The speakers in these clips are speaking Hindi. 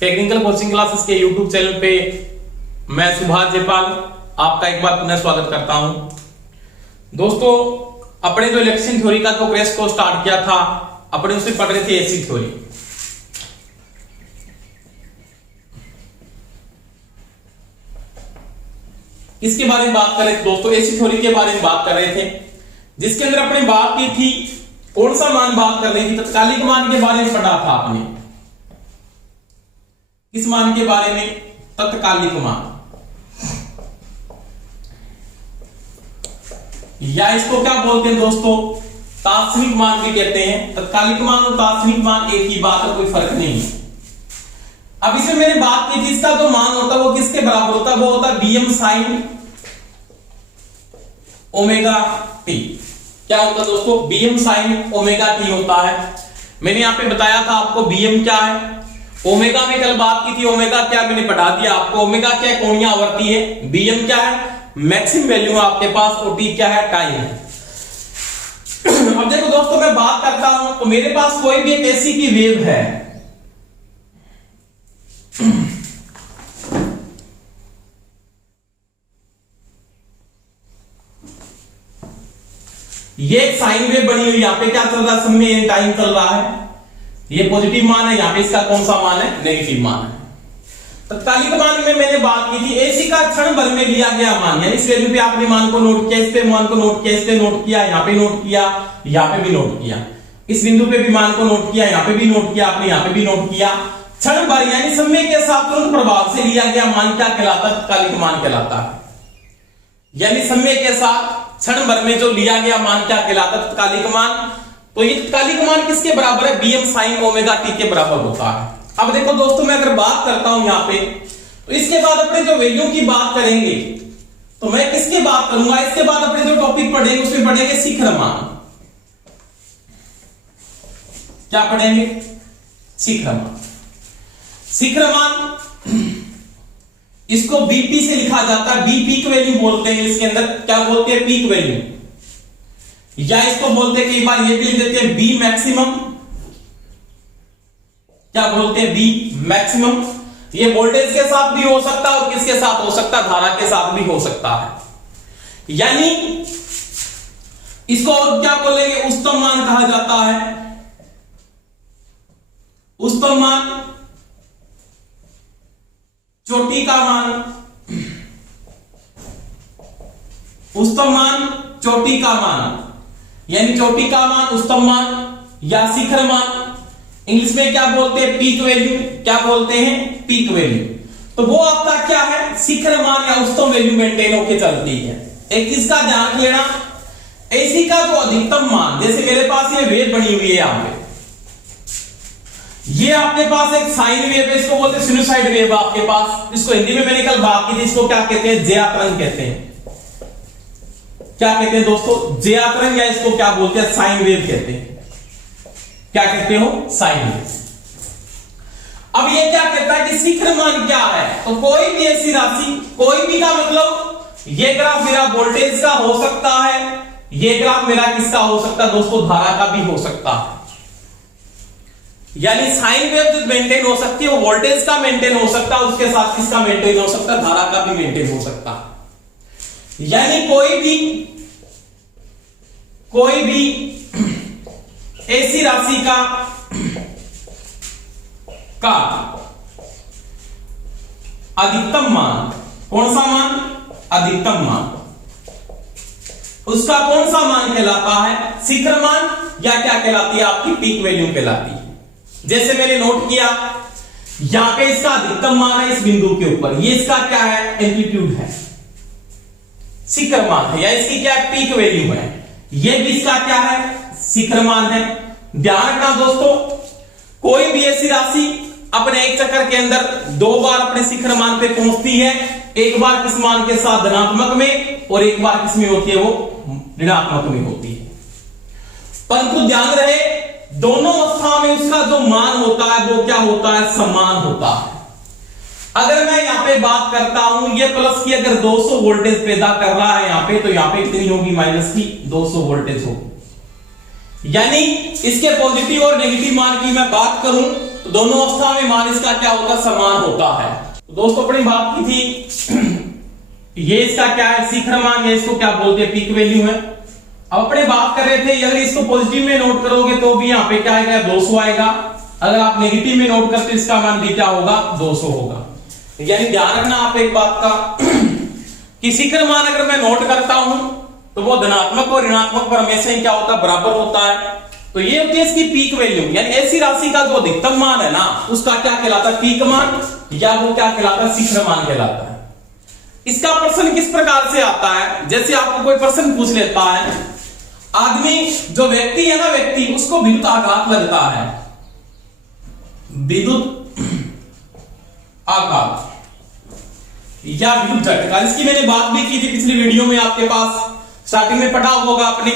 टेक्निकल कोचिंग क्लासेस के YouTube चैनल पे मैं सुभाष जयपाल आपका एक बार पुनः स्वागत करता हूं। दोस्तों, अपने जो इलेक्शन थ्योरी का जो क्रैश को स्टार्ट किया था, अपने उसे पढ़ रहे थे एसी थ्योरी। इसके बारे में बात कर रहे थे दोस्तों, एसी थ्योरी के बारे में बात कर रहे थे, जिसके अंदर अपने बात की थी कौन सा मान बात कर रही थी, तत्कालिक मान के बारे में पढ़ा था आपने। किस मान के बारे में? तत्कालिक मान, या इसको क्या बोलते हैं दोस्तों, तात्क्षणिक मान भी कहते हैं। तत्कालिक मान और तात्क्षणिक मान एक ही बात है, कोई फर्क नहीं है। अब इसमें मैंने बात की थी इसका जो मान होता है वो किसके बराबर होता है? वो होता है Bm sin ओमेगा टी। क्या होता है दोस्तों? Bm sin ओमेगा टी होता है। मैंने यहां पे बताया था आपको Bm क्या है, ओमेगा में कल बात की थी, ओमेगा क्या मैंने पढ़ा दिया आपको। ओमेगा क्या है? कोणीय आवर्ती है। Bm क्या है? मैक्सिमम वैल्यू है आपके पास। और टी क्या है? टाइम है। अब देखो दोस्तों, मैं बात करता हूं तो मेरे पास कोई भी एक ऐसी की वेव है, ये एक साइन वेव बनी हुई, यहां पे क्या चल रहा है? समय टाइम चल रहा है। ये पॉजिटिव मान है, यहां पे इसका कौन सा मान है? नेगेटिव मान है। तत्कालिक मान में मैंने बात की थी एसी का क्षण भर में लिया गया मान, यानी इस वैल्यू पे आपने मान को नोट किया, इस पे मान को नोट किया, इस पे नोट किया, यहां पे नोट किया, यहां पे भी नोट किया, इस बिंदु पे भी मान को नोट किया, यहां पे भी नोट किया, आपने यहां पे भी नोट किया। क्षण भर यानी समय के साथ तुरंत प्रभाव से लिया गया मान क्या कहलाता है? तत्कालिक मान कहलाता है। यानी समय के साथ क्षण भर में जो लिया गया मान क्या कहलाता है? तत्कालिक मान। तो ये तत्कालिक मान किसके बराबर है? Bm sin ओमेगा टी के बराबर होता है। अब देखो दोस्तों, मैं अगर बात करता हूं यहां पे, तो इसके बाद अपने जो वैल्यू की बात करेंगे तो मैं किसकी बात करूंगा? इसके बाद अपने जो टॉपिक पढ़ेंगे उसमें पढ़ेंगे शिखर मान। क्या पढ़ेंगे? शिखर मान। शिखर मान इसको बीपी से लिखा जाता है, बी पीक वैल्यू बोलते हैं। इसके अंदर क्या बोलते हैं? पीक वैल्यू, या इसको बोलते हैं, कई बार ये भी लिख देते हैं बी मैक्सिमम। क्या बोलते हैं? B maximum. ये वोल्टेज के साथ भी हो सकता है और किसके साथ हो सकता है? धारा के साथ भी हो सकता है। यानी इसको और क्या बोलेंगे? उच्चतम मान कहा जाता है। उच्चतम मान, चोटी का मान, उच्चतम मान, चोटी का मान, यानी चोटी का मान, उच्चतम मान या शिखर मान। इंग्लिश में क्या बोलते हैं? Peak value. क्या बोलते हैं? Peak value. तो वो आपका क्या है? शिखर मान या उच्चतम वैल्यू मेंटेन होकर चलती है। एक चीज का ध्यान लेना, एसी का जो अधिकतम मान, जैसे मेरे पास ये वेव बनी हुई है यहां पे, ये आपके पास एक साइन वेव है, इसको बोलते हैं सिनुसाइड वेव आपके पास। इसको हिंदी में मैंने कल बात की थी, इसको क्या कहते हैं? ज्या तरंग कहते हैं। क्या कहते हैं दोस्तों? ज्या तरंग, या इसको क्या बोलते हैं? साइन वेव कहते हैं। क्या कहते हो? Sine wave. अब ये क्या कहता है कि शिखर मान क्या है? तो कोई भी ऐसी राशि, कोई भी का मतलब ये ग्राफ मेरा वोल्टेज का हो सकता है, ये ग्राफ मेरा किसका हो सकता है दोस्तों? धारा का भी हो सकता है। यानी साइन वेव जो मेंटेन हो सकती है वो वोल्टेज का मेंटेन हो सकता है, उसके साथ किसका मेंटेन हो सकता है? धारा का भी मेंटेन हो सकता है। यानी कोई भी ऐसी राशि का अधिकतम मान, कौन सा मान? अधिकतम मान। उसका कौन सा मान कहलाता है? शिखर मान, या क्या कहलाती है? आपकी पीक वैल्यू कहलाती है। जैसे मैंने नोट किया, यहां पे इसका अधिकतम मान है इस बिंदु के ऊपर, ये इसका क्या है? एम्पलीट्यूड है, शिखर मान है, या इसकी क्या है? पीक वैल्यू है। ये भी इसका क्या है? शिखर मान है। ध्यान रखना दोस्तों, कोई भी ऐसी राशि अपने एक चक्कर के अंदर दो बार अपने शिखर मान पे पहुंचती है। एक बार किस मान के साथ? धनात्मक में, और एक बार किस में होती है? वो ऋणात्मक में होती है। परंतु ध्यान रहे, दोनों अवस्थाओं में उसका जो मान होता है वो क्या होता है? समान होता है। अगर मैं यहां पे बात करता हूं, ये प्लस की अगर 200 वोल्टेज पैदा कर रहा है यहां पे, तो यहां पे कितनी होगी? माइनस की 200 वोल्टेज होगी। यानी इसके पॉजिटिव और नेगेटिव मान की मैं बात करूं तो दोनों अवस्था में मान इसका क्या होता है, समान होता है। तो दोस्तों अपनी बात की थी ये इसका क्या है, शिखर मान, या इसको क्या बोलते हैं, पीक वैल्यू है। अब अपने बात कर रहे थे अगर इसको पॉजिटिव में नोट करोगे तो भी यहाँ पे क्या आएगा, 200 आएगा। अगर आप नेगेटिव में नोट करते इसका मान भी क्या होगा, 200 होगा। यानी ध्यान रखना आप एक बात का कि शिखर मान अगर मैं नोट करता हूं तो वो धनात्मक और ऋणात्मक पर हमेशा ही क्या होता है, बराबर होता है। तो ये होती है इसकी पीक वैल्यू, यानी ऐसी राशि का जो अधिकतम मान है ना उसका क्या कहलाता है, पीक मान, या वो क्या कहलाता है, शिखर मान कहलाता है। इसका प्रश्न किस प्रकार से आता है, जैसे आपको कोई प्रश्न पूछ लेता है, आदमी जो व्यक्ति है ना, व्यक्ति उसको विद्युत आघात लगता है, विद्युत आघात या विद्युत झटका, इसकी मैंने बात भी की थी पिछली वीडियो में, आपके पास स्टार्टिंग में पढ़ा होगा आपने।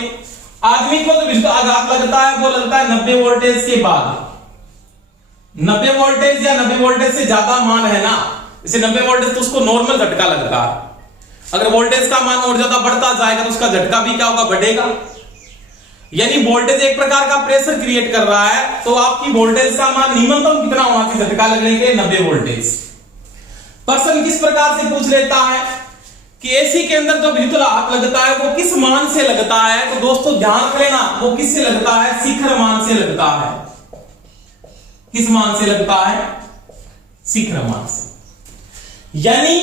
आदमी को जो विद्युत आघात लगता है वो लगता है 90 वोल्टेज के बाद। 90 वोल्टेज या 90 वोल्टेज से ज्यादा मान है ना, जैसे 90 वोल्टेज तो उसको नॉर्मल झटका लगता है। अगर वोल्टेज का मान और ज्यादा बढ़ता जाएगा तो उसका झटका भी क्या होगा, बढ़ेगा। यानी वोल्टेज एक प्रकार का प्रेशर क्रिएट कर रहा है, तो आपकी वोल्टेज का मान न्यूनतम कितना होना चाहिए झटका लगने के, 90 वोल्टेज। प्रश्न किस प्रकार से पूछ लेता है कि एसी के अंदर जो विद्युत आघात लगता है वो किस मान से लगता है, तो दोस्तों ध्यान रख लेना वो किससे लगता है, शिखर मान से लगता है। किस मान से लगता है, शिखर मान से। यानी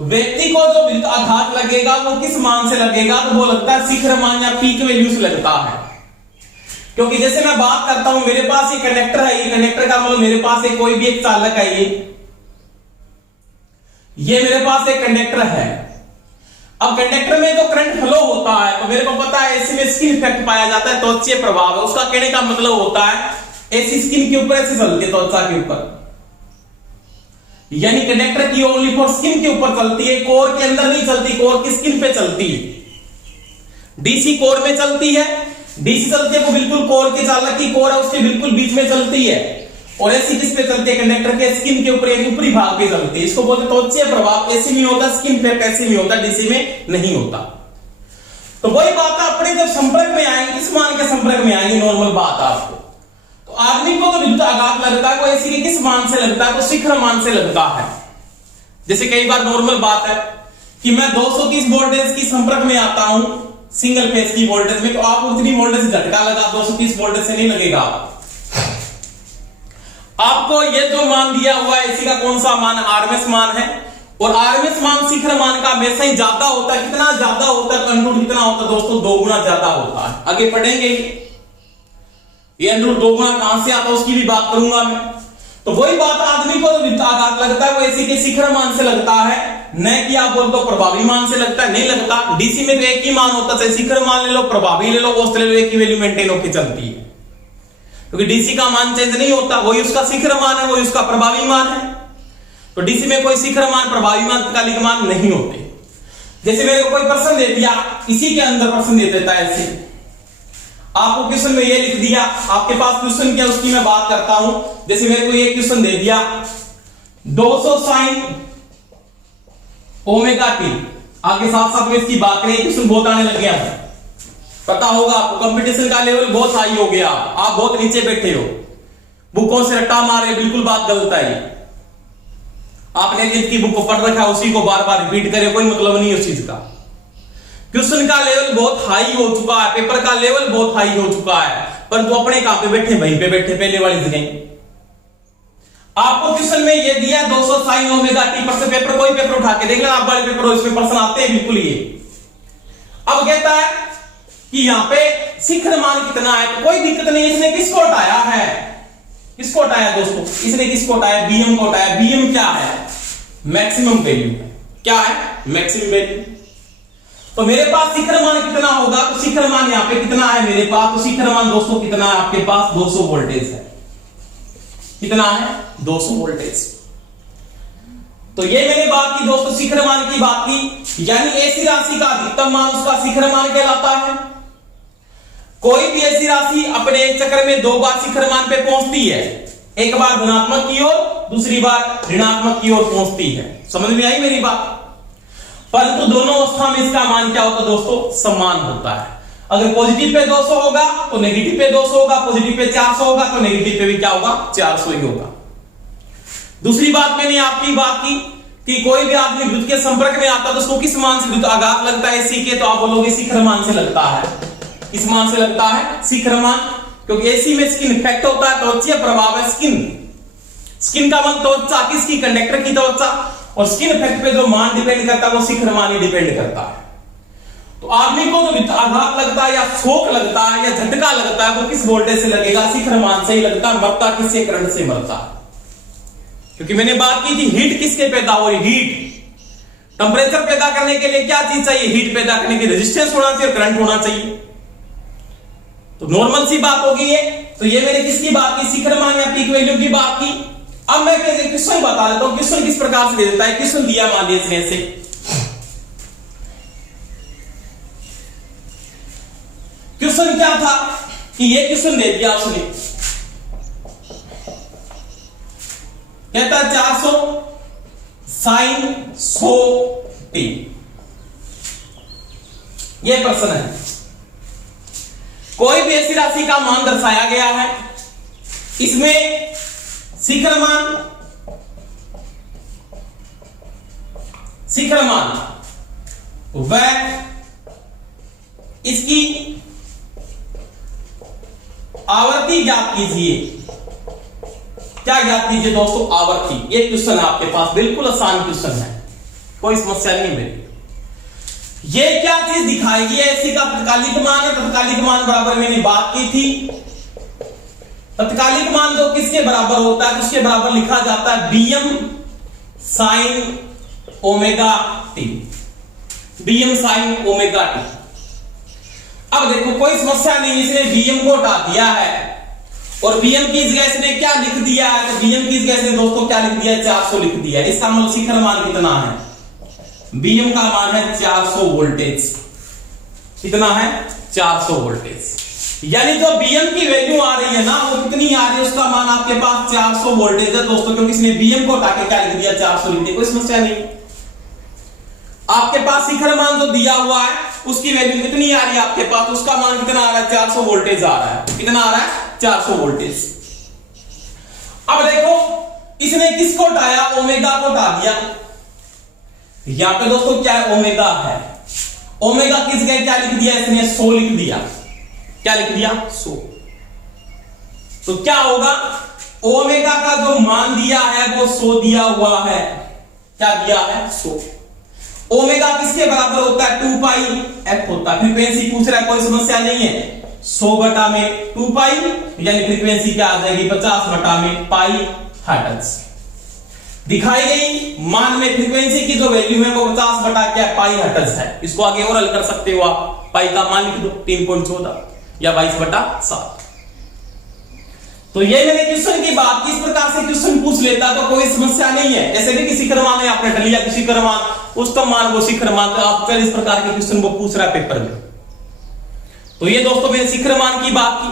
व्यक्ति को जो विद्युत आघात लगेगा वो किस मान से लगेगा, तो वो लगता है शिखर मान या पीक वैल्यू से लगता है। क्योंकि जैसे मैं बात करता हूं, मेरे पास ये कंडक्टर है, ये कंडक्टर का मतलब मेरे पास एक कोई भी एक चालक है, ये मेरे पास एक कंडक्टर है। अब कंडक्टर में जो करंट फ्लो होता है तो मेरे को पता है एसी में स्किन इफेक्ट पाया जाता है, त्वचा प्रभाव है। उसका कहने का मतलब होता है एसी स्किन के ऊपर ऐसे चलती है, त्वचा के ऊपर, यानी कंडक्टर की ओनली फॉर स्किन के ऊपर चलती है, कोर के अंदर नहीं चलती, कोर की स्किन पे चलती है। डीसी कोर में चलती है, डीसी चलती है वो बिल्कुल कोर के चालक की कोर है उसके बिल्कुल बीच में चलती है, और एसी किस पे चलती है, कंडक्टर के स्किन के ऊपर, ऊपरी भाग पे चलती है। इसको बोलते हैं त्वचा प्रभाव। एसी में होता, स्किन पे कैसे में होता, डीसी में नहीं होता। तो वही बात है, अपने जब संपर्क में आएंगे, किस मान के संपर्क में आएंगे, नॉर्मल बात आपको। तो आदमी को तो विद्युत आघात लगता है वो एसी के किस मान से लगता है, तो शिखर मान से लगता है। जैसे कई बार नॉर्मल बात है कि मैं 230 वोल्टेज की संपर्क में आता हूं सिंगल फेज की वोल्टेज में, तो आपको उतनी वोल्टेज झटका लगा, 230 वोल्टेज से नहीं लगेगा। आपको ये जो मान दिया हुआ है इसी का कौन सा मान, आरएमएस मान है, और आरएमएस मान शिखर मान का हमेशा ही ज्यादा होता है। कितना ज्यादा होता है, अंडरूट कितना होता है दोस्तों, 2 गुना ज्यादा होता है। आगे पढ़ेंगे ये अंडरूट 2 गुना कहां से आता है उसकी भी बात करूंगा मैं। तो वही बात, आदमी को विद्युत आघात लगता है वो एसी के शिखर मान से लगता है, न कि आप बोल दो प्रभावी मान से लगता है, नहीं लगता। डीसी में तो एक ही मान होता है, शिखर मान ले लो, प्रभावी ले लो, औसत ले लो, एक ही वैल्यू मेंटेन होकर चलती है, क्योंकि डीसी का मान चेंज नहीं होता, वही उसका शिखर मान है, वही उसका प्रभावी मान है। तो डीसी में कोई शिखर मान, प्रभावी मान, तात्कालिक मान नहीं होते। जैसे मेरे को कोई प्रश्न दे दिया, इसी के अंदर प्रश्न दे देता है, ऐसे आपको क्वेश्चन में ये लिख दिया, आपके पास क्वेश्चन क्या उसकी मैं बात करता हूं। जैसे मेरे को ये क्वेश्चन दे दिया 200 sin ओमेगा टी, आगे साथ साथ में इसकी बात करें, क्वेश्चन बहुत आने लग गया है, पता होगा आपको, कंपटीशन का लेवल बहुत हाई हो गया, आप बहुत नीचे बैठे हो, बुकों से रट्टा मार रहे, बिल्कुल बात गलत है। आपने जिसकी बुक को पढ़ रखा है उसी को बार बार रिपीट करे, कोई मतलब नहीं उस चीज का। क्वेश्चन का लेवल बहुत हाई हो चुका है, पेपर का लेवल बहुत हाई हो चुका है, परंतु अपने कहां पे बैठे, वहीं पे बैठे, पहले वाली जगह। आपको क्वेश्चन में ये दिया 200 sin ओमेगा टी, पर से पेपर, कोई पेपर उठा के देख लेना, आप वाले पेपर इसमें प्रश्न आते हैं बिल्कुल ये। अब कहता है कि यहां पे शिखर मान कितना है, तो कोई दिक्कत नहीं, इसने किसको हटाया है, किसको हटाया दोस्तों, इसने किसको हटाया, बीएम को हटाया। बीएम क्या है, मैक्सिमम वैल्यू, क्या है, मैक्सिमम वैल्यू। तो मेरे पास शिखर मान कितना होगा, तो शिखर मान यहां पे कितना है मेरे पास, तो शिखर मान दोस्तों कितना है आपके पास, 200 वोल्टेज है। कितना है, 200 वोल्टेज। तो ये मैंने बात की दोस्तों, शिखर मान की बात की, यानी ऐसी राशि का अधिकतम मान उसका शिखर मान कहलाता है। कोई भी ऐसी राशि अपने एक चक्र में 2 बार शिखर मान पे पहुंचती है, एक बार धनात्मक की ओर, दूसरी बार ऋणात्मक की ओर पहुंचती है। समझ में आई मेरी बात। परंतु दोनों अवस्था में इसका मान क्या होता है दोस्तों, समान होता है। अगर पॉजिटिव पे 200 होगा तो नेगेटिव पे 200 होगा, पॉजिटिव पे 400 होगा तो नेगेटिव पे भी क्या होगा, 400 ही होगा। दूसरी बात मैंने आपकी बात की कि कोई भी आदमी विद्युत के संपर्क में आता है तो उसको किस मान से विद्युत आघात लगता है एसी के, तो आप बोलोगे शिखर मान से लगता है। किस मान से लगता है? शिखर मान, क्योंकि एसी में स्किन इफेक्ट होता है, त्वचा प्रभाव है स्किन। स्किन का मान त्वचा, किसकी? कंडक्टर की त्वचा, और स्किन इफेक्ट पे जो मान डिपेंड करता है वो शिखर मान ही डिपेंड करता है। तो आदमी को तो विद्युत आघात लगता है या शॉक लगता है या झटका लगता है वो किस वोल्टेज से लगेगा? शिखर मान से ही लगता है। मरता किससे? करंट से मरता है। क्योंकि मैंने बात की थी हीट किसके पैदा हो रही? हीट। टेंपरेचर पैदा करने के लिए क्या चीज चाहिए? हीट पैदा करने के लिए रेजिस्टेंस होना चाहिए और करंट होना चाहिए। तो नॉर्मल सी बात होगी ये। तो ये मैंने किसकी बात की? शिखर मान या पीक वैल्यू की बात की। अब मैं क्वेश्चन बता देता हूं, क्वेश्चन किस प्रकार से दे देता है। क्वेश्चन दिया मान लीजिए इसने से, क्वेश्चन क्या था कि ये क्वेश्चन दे दिया उसने, कहता 400 साइन 100t। ये प्रश्न है, कोई भी ऐसी राशि का मान दर्शाया गया है, इसमें शिखर मान वह इसकी आवर्ती ज्ञात कीजिए। क्या ज्ञात कीजिए दोस्तों? आवर्ती। ये क्वेश्चन है आपके पास, बिल्कुल आसान क्वेश्चन है, कोई समस्या नहीं मेरी। ये क्या चीज दिखाएगी? एसी का तत्कालिक मान है। तत्कालिक मान बराबर मैंने बात की थी, तत्कालिक मान जो किसके बराबर होता है? उसके बराबर लिखा जाता है Bm sine omega T. Bm sine omega T. अब देखो कोई समस्या नहीं, इसने Bm को हटा दिया है और Bm की जगह इसने क्या लिख दिया है? तो Bm की जगह इसने दोस्तों क्या लिख दिया है? 400 लिख दिया है। इसका मतलब शिखर मान कितना है? Bm का मान है 400 वोल्टेज। कितना है? 400 वोल्टेज। यानी जो Bm की वैल्यू आ रही है ना, वो कितनी आ रही है? उसका मान आपके पास 400 वोल्टेज है दोस्तों, क्योंकि इसने Bm को हटा के क्या लिख दिया? 400 लिख दिया। कोई समस्या नहीं। आपके पास शिखर मान जो दिया हुआ है उसकी वैल्यू कितनी आ रही है आपके पास? उसका मान कितना आ रहा है? 400 वोल्टेज आ रहा है। कितना आ रहा है? 400 वोल्टेज। अब देखो इसने किसको हटाया? ओमेगा को हटा दिया। यहां पे दोस्तों क्या है? ओमेगा है। ओमेगा की जगह क्या लिख दिया इसने? 100 लिख दिया। क्या लिख दिया? 100। तो क्या होगा? ओमेगा का जो मान दिया है वो 100 दिया हुआ है। क्या दिया है? 100। ओमेगा किसके बराबर होता है? 2 पाई एफ होता है। फ्रीक्वेंसी पूछ रहा है, कोई समस्या नहीं है। 100 बटा में 2 पाई, यानी फ्रीक्वेंसी क्या आ जाएगी? 50 बटा में पाई हर्ट्ज। दिखाई गई मान में फ्रीक्वेंसी की जो वैल्यू है वो 50 बटा क्या? पाई हर्ट्ज है। इसको आगे और हल कर सकते हो आप। पाई का मान लिख दो 3.14 या 22 बटा 7। तो ये मैंने क्वेश्चन की बात की। इस प्रकार से क्वेश्चन पूछ लेता तो कोई समस्या नहीं है। ऐसे नहीं कि शिखर मान है आपने ढल लिया, शिखर मान उसका मान वो शिखर मान। तो आप इस प्रकार के क्वेश्चन वो पूछ रहा है पेपर में। तो ये दोस्तों मैंने शिखर मान की बात की।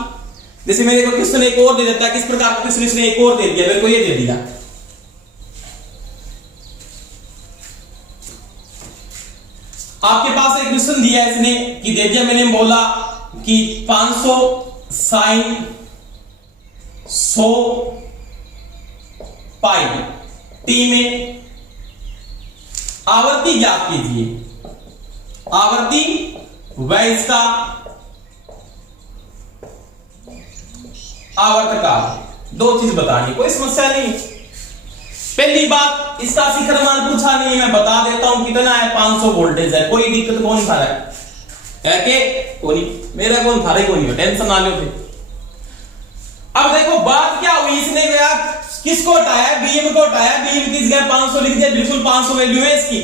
जैसे मेरे को क्वेश्चन एक और दे देता है, किस प्रकार का क्वेश्चन इसने एक और दे दिया, मेरे को ये दे दिया, आपके पास एक क्वेश्चन दिया है इसने कि दे दिया, मैंने बोला कि 500 साइन 100 पाई टी में आवर्ती ज्ञात कीजिए। आवर्ती व इसका आवर्तकाल, दो चीज बतानी, कोई समस्या नहीं। पहली बात, इसका शिखर मान पूछा नहीं, मैं बता देता हूं कितना है, 500 वोल्टेज है। कोई दिक्कत कौन था मेरा कौन था कोई टेंशन ना लो। अब देखो बात क्या हुई, इसने किसको हटाया? Bm को हटाया। Bm की जगह 500 लिख दिया, बिल्कुल 500 वैल्यू है इसकी।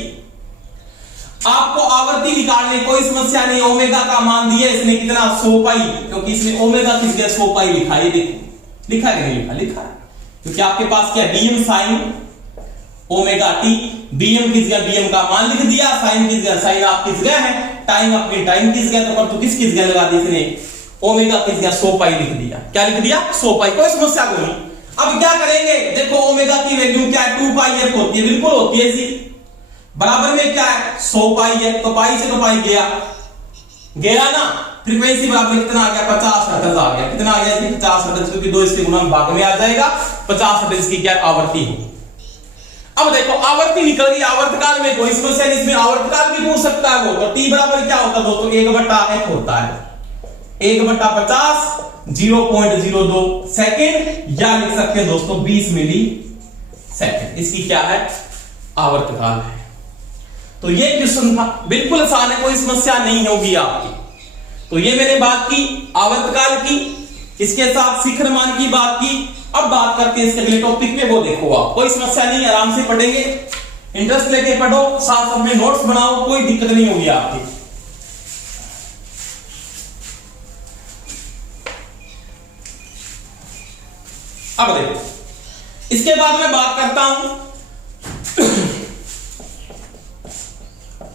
आपको आवर्ती निकालने कोई समस्या नहीं। ओमेगा का मान दिया इसने कितना? 100 पाई, क्योंकि इसने ओमेगा की जगह 100 पाई लिखा है। देखो लिखा है नहीं लिखा? लिखा है, क्योंकि आपके पास क्या Bm sine omega T. Bm की जगह Bm का मान लिख दिया, साइन की जगह साइन आपकी जगह है, टाइम अपनी टाइम की जगह, तो पर तो किसकी जगह लगा दी इसने? ओमेगा की जगह 100 पाई लिख दिया। क्या लिख दिया? 100 पाई। कोई समस्या नहीं। अब क्या करेंगे? देखो ओमेगा की वैल्यू क्या है? 2 पाई एफ होती है, बिल्कुल होती है जी। बराबर में क्या है? 100 पाई है, तो पाई से तो पाई गया ना। फ्रीक्वेंसी बराबर कितना आ गया? 50 हर्ट्ज आ गया। कितना आ गया? 50 हर्ट्ज, क्योंकि 2 इसके गुणा भाग में आ जाएगा। 50 हर्ट्ज की क्या आवर्ती है। अब देखो आवर्ती निकल गई, आवर्तकाल में कोई समस्या नहीं, इसमें आवर्तकाल भी पूछ सकता है वो। तो टी बराबर क्या होता है दोस्तों, 1/f होता है, 1/50 0.02 सेकेंड, या लिख सकते हैं दोस्तों 20 मिली सेकेंड। इसकी क्या है, आवर्तकाल है। तो ये क्वेश्चन था, बिल्कुल आसान है, कोई समस्या नहीं होगी आपकी। तो ये मैंने बात की आवर्तकाल की, इसके साथ शिखर मान की बात की। अब बात करते हैं इसके अगले टॉपिक पे, वो देखो आप, कोई समस्या नहीं, आराम से पढ़ेंगे, इंटरेस्ट लेके पढ़ो, साथ अपने नोट्स बनाओ, कोई दिक्कत नहीं होगी आपकी। अब देखो इसके बाद मैं बात करता हूं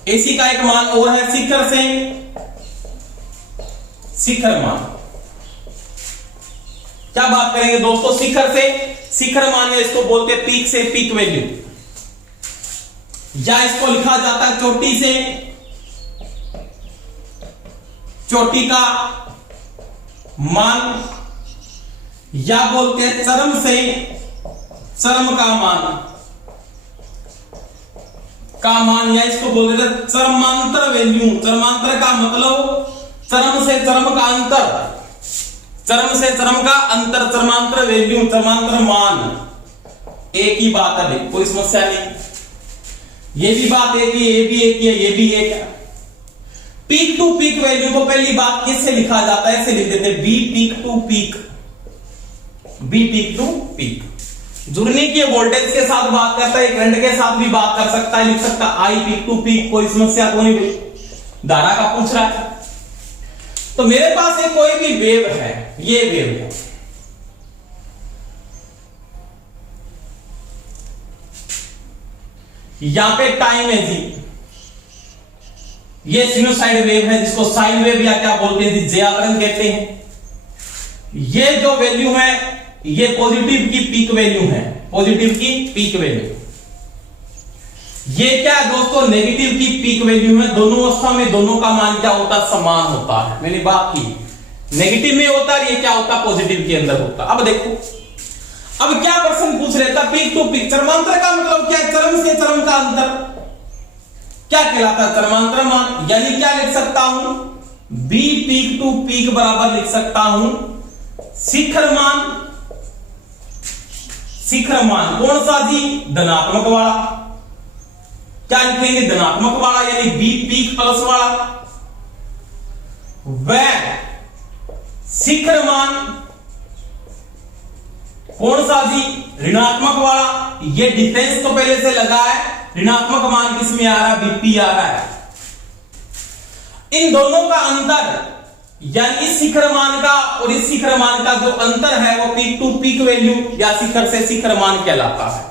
एसी का एक मान और है शिखर से शिखर मान। क्या बात करेंगे दोस्तों, शिखर से शिखर मान, इसको बोलते हैं पीक से पीक वैल्यू, या इसको लिखा जाता है चोटी से चोटी का मान, या बोलते हैं चरम से चरम का मान, या इसको बोलते हैं चरमांतर वैल्यू। चरमांतर का मतलब चरम से चरम का अंतर, चरम से चरम का अंतर, चरमांतर वैल्यू, चरमांतर मान, एक ही बात है, कोई समस्या नहीं। ये भी बात एक ही, ये भी एक ही है, ये भी एक है। पीक टू पीक वैल्यू को पहली बात किससे लिखा जाता है, ऐसे लिख देते हैं B peak to peak, B peak to peak. जुड़ने की वोल्टेज के साथ बात करता है, करंट के साथ भी बात कर सकता है, लिख सकता है आई पीक टू पीक, कोई समस्या तो नहीं भाई, धारा का पूछ रहा है। तो मेरे पास एक कोई भी वेव है, ये वेव है, यहां पे टाइम है जी, ये सिनुसाइड वेव है जिसको साइन वेव या क्या बोलते हैं जी, जे आवरण कहते हैं। ये जो वैल्यू है ये पॉजिटिव की पीक वैल्यू है, पॉजिटिव की पीक वैल्यू। ये क्या है दोस्तों, नेगेटिव की पीक वैल्यू है। दोनों अवस्था में दोनों का मान क्या होता है, समान होता है। मैंने बात की नेगेटिव में होता है, ये क्या होता है, पॉजिटिव के अंदर होता है। अब देखो अब क्या प्रश्न पूछ रहे था, पीक टू पीक, चरमांतर का मतलब क्या है, चरम से चरम का अंतर क्या कहलाता है, चरमांतर मान। यानी क्या लिख सकता हूं, बी पीक टू पीक बराबर लिख सकता हूं शिखर मान। शिखर मान कौन सा जी, धनात्मक वाला। क्या लिखेंगे, धनात्मक वाला, यानी बी पीक प्लस वाला। वह शिखर मान कौन सा जी, ऋणात्मक वाला। ये डिफरेंस तो पहले से लगा है, ऋणात्मक मान किसमें आ रहा है, बीपी आ रहा है। इन दोनों का अंतर, यानी इस शिखर मान का और इस शिखर मान का जो अंतर है वो पीक टू पीक वैल्यू या शिखर से शिखर मान कहलाता है।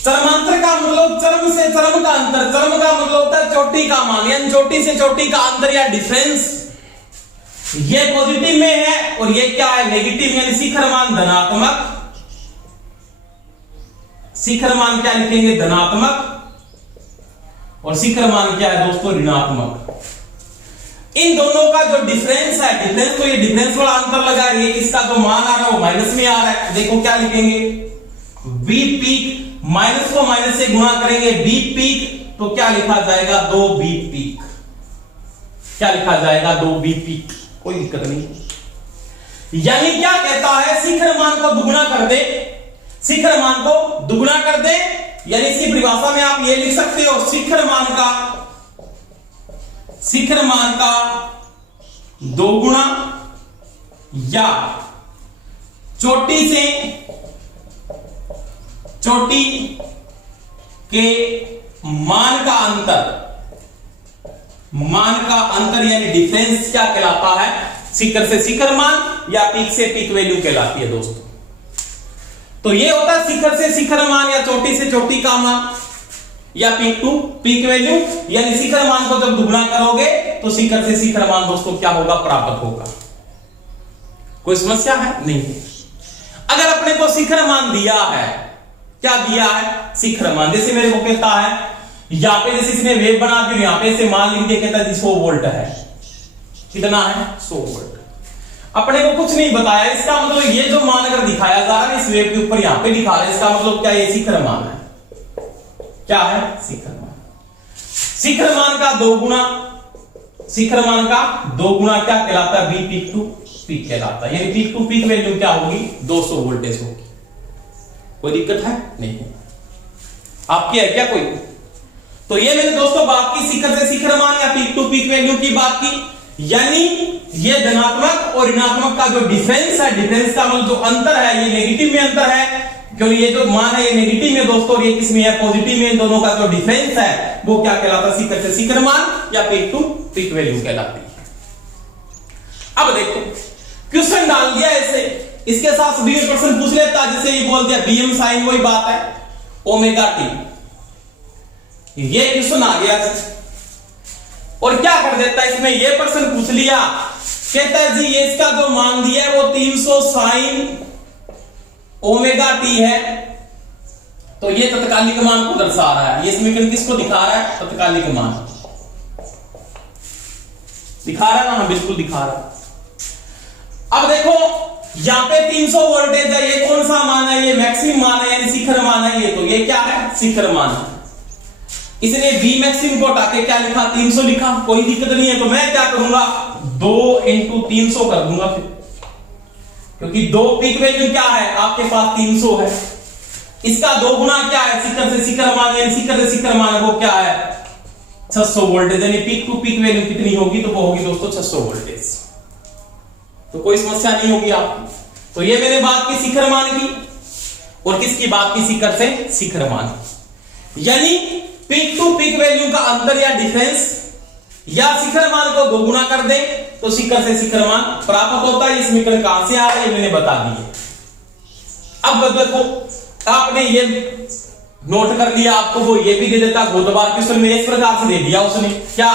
चरमांतर का मतलब चरम से चरम का अंतर, चरम का मतलब होता है चोटी का मान, यानी चोटी से चोटी का अंतर या डिफरेंस। ये पॉजिटिव में है और ये क्या है, नेगेटिव, यानी शिखर मान धनात्मक। शिखर मान क्या लिखेंगे, धनात्मक, और शिखर मान क्या है दोस्तों, ऋणात्मक। इन दोनों का जो डिफरेंस है, डिफरेंस तो ये डिफरेंस वाला अंतर लगा रही है, इसका जो मान आ रहा है वो माइनस में आ रहा है। देखो क्या लिखेंगे, बी पीक, माइनस को माइनस से गुणा करेंगे, बी पीक, तो क्या लिखा जाएगा, 2 बी पीक। क्या लिखा जाएगा, 2 बी पीक, कोई दिक्कत नहीं। यानी क्या कहता है, शिखर मान को दुगुना कर दे, शिखर मान को दुगुना कर दे, यानी इसकी परिभाषा में आप ये लिख सकते हो, शिखर मान का 2 गुना, या चोटी से चोटी के मान का अंतर यानी डिफरेंस क्या कहलाता है, शिखर से शिखर मान या पीक से पीक वैल्यू कहलाती है दोस्तों। तो ये होता है शिखर से शिखर मान या चोटी से चोटी का मान या पीक टू पीक वैल्यू, यानी शिखर मान को जब दुगुना करोगे तो शिखर से शिखर मान दोस्तों क्या होगा, प्राप्त होगा। कोई समस्या है नहीं। अगर अपने को शिखर मान दिया है, क्या दिया है, शिखर मान, जैसे मेरे को कहता है यहां पे, जैसे इसने वेव बना दी, यहां पे से मान लिख के कहता है 100 वोल्ट है, कितना है, 100 वोल्ट। अपने को कुछ नहीं बताया। इसका मतलब ये जो मान अगर दिखाया जा रहा है इस वेव के ऊपर, यहां पे दिखा रहे हैं, इसका मतलब क्या, ये शिखर मान है। क्या है? शिखर मान। शिखर मान का दो गुना, शिखर मान का दो गुना क्या कहलाता है? बी पीक टू पीक कहलाता है। यानी पीक टू पीक वैल्यू क्या होगी? 200 वोल्टेज होगी। कोई दिक्कत है? नहीं। आपकी है क्या कोई? तो ये मैंने दोस्तों बात की शिखर से शिखर मान या पीक टू पीक वैल्यू की बात की। यानी ये धनात्मक और ऋणात्मक का जो डिफरेंस है, डिफरेंस का मतलब जो अंतर है, ये नेगेटिव में अंतर है, क्योंकि ये जो मान है ये नेगेटिव में दोस्तों, और ये किसमें है? पॉजिटिव में। इन दोनों का जो डिफरेंस है वो क्या कहलाता है? शिखर से शिखर मान या पीक टू पीक वैल्यू कहलाती है। अब देखो क्वेश्चन डाल दिया ऐसे, इसके साथ भी क्वेश्चन पूछ लेता, जैसे ये बोल दिया Vm sin, वही बात है ओमेगा टी, ये क्वेश्चन आ गया। और क्या कर देता है इसमें, ये प्रश्न पूछ लिया, कहता है जी ये इसका जो मान दिया है वो 300 साइन ओमेगा टी है, तो ये तत्कालिक मान को दर्शा रहा है। ये समीकरण किसको दिखा रहा है? तत्कालिक मान दिखा रहा है ना? बिल्कुल दिखा रहा है। अब देखो यहां पे 300 वोल्टेज है, ये कौन सा मान है? ये मैक्सिमम मान है, यानी शिखर मान है। ये तो ये क्या है? शिखर मान है। इसने बी मैक्सिमम को हटा के क्या लिखा? 300 लिखा। कोई दिक्कत नहीं है, तो मैं क्या करूंगा? 2 × 300 कर दूंगा फिर, क्योंकि दो पीक वैल्यू क्या है आपके पास? 300 है। इसका दो गुना क्या है? शिखर से शिखर मान, यानी शिखर से शिखर मान वो क्या है? 600 वोल्टेज। यानी पीक टू पीक वैल्यू कितनी होगी? तो वो होगी दोस्तों 600 वोल्टेज। तो कोई समस्या नहीं होगी आपकी। तो ये मैंने बात की शिखर मान की, और किसकी बात की? शिखर से शिखर मान। यानी पीक टू पीक वैल्यू का अंतर या डिफरेंस, या शिखर मान को दो गुना कर दे तो शिखर से शिखर मान प्राप्त होता है। ये समीकरण कहां से आ रहा है मैंने बता दिए। अब देखो आपने ये नोट कर लिया, आपको वो ये भी दे देता, बहुत बार क्वेश्चन में इस प्रकार से दे दिया उसने, क्या